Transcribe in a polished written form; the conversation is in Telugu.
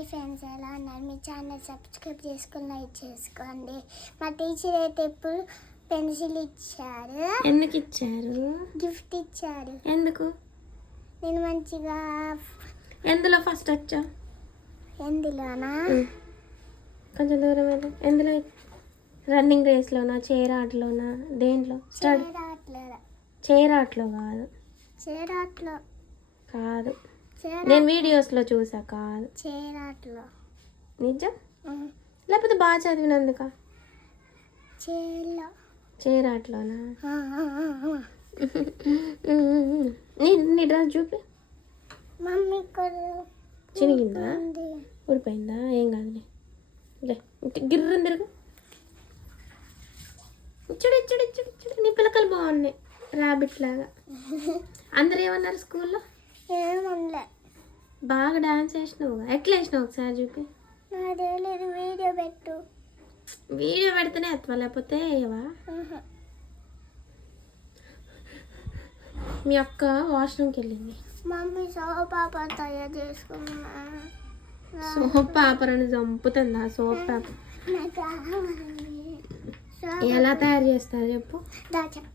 హాయ్ ఫ్రెండ్స్, ఎలా ఉన్నారు? మీ ఛానల్ సబ్స్క్రైబ్ చేసుకొని లైక్ చేసుకోండి. మా టీచర్ అయితే ఇప్పుడు పెన్సిల్ ఇచ్చారు. ఎందుకు ఇచ్చారు? గిఫ్ట్ ఇచ్చారు. ఎందుకు? నేను మంచిగా ఎందులో ఫస్ట్ వచ్చా? ఎందులోనా? కొంచెం దూరం వెళ్ళి. ఎందులో? రన్నింగ్ రేస్లోనా, చైర్ ఆటలోనా, దేంట్లో? స్టడీ చైర్ ఆటలో కాదు. చైర్ ఆటలో కాదు, నేను వీడియోస్లో చూసా. కాదు, చైర్ ఆటలో. నిజం? లేకపోతే బాగా చదివినందుక? చైర్ ఆటలోనా? నీ డ్రెస్ చూపి. మమ్మీ చినిగిందా? ఊడిపోయిందా? ఏం కాదులే. గిర్రం తిరుగు. ఇచ్చుడు ఇచ్చుడు ఇచ్చుడు ఇచ్చుడు. నీ పిల్లకలు బాగున్నాయి, ర్యాబిట్ లాగా. అందరు ఏమన్నారు స్కూల్లో? ఏమనలే. బాగా డాన్స్ వేసినావు. ఎట్లా వేసినావు ఒకసారి చూపి. నాదేలేదు, వీడియో పెట్టు. వీడియో పెడితేనే ఎత్తవా, లేకపోతే ఏవా? మీ అక్క వాష్రూమ్కి వెళ్ళింది. మమ్మీ సోప్ పేపర్ తయారు చేసుకున్నా. సోప్ పేపర్ అని చంపుతుందా? సోప్ పేపర్ ఎలా తయారు చేస్తారు చెప్పు. చెప్తా.